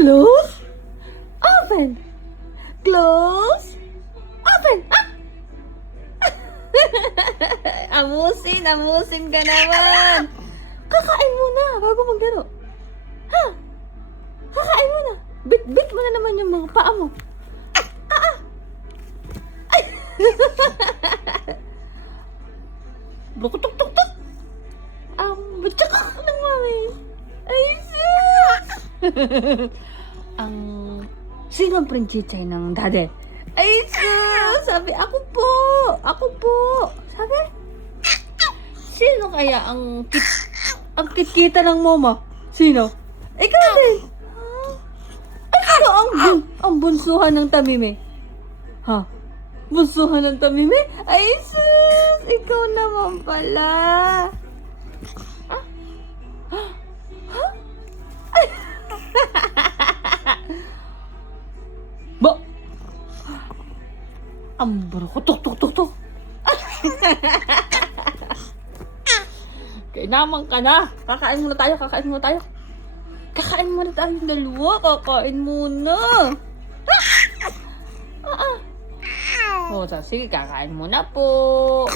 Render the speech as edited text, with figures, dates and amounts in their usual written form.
Close? Open! Close? Open! Ah! Amusin ka naman! Kakain muna bago maglaro. Ha? Kakain muna. Bit mo na naman yung mga paa mo. Bukutok-tok-tok. Batsak ng mami. Ay, sus! Ang sinong prinsipay ng dade? Ay, sus! Sabi, ako po. Sabi, sino kaya ang kitkita ng mama? Sino? Ikaw din. Ay, sino ang bunsuhan ng tamime? Ha? Bunsuhan ng tamime? Ay, sus! Ikaw naman pala. Ba? Ang tuk. Kainaman ka na. Kakain muna tayo. Kakain muna tayong dalawa. Kakain muna. O, sige, kakain muna po.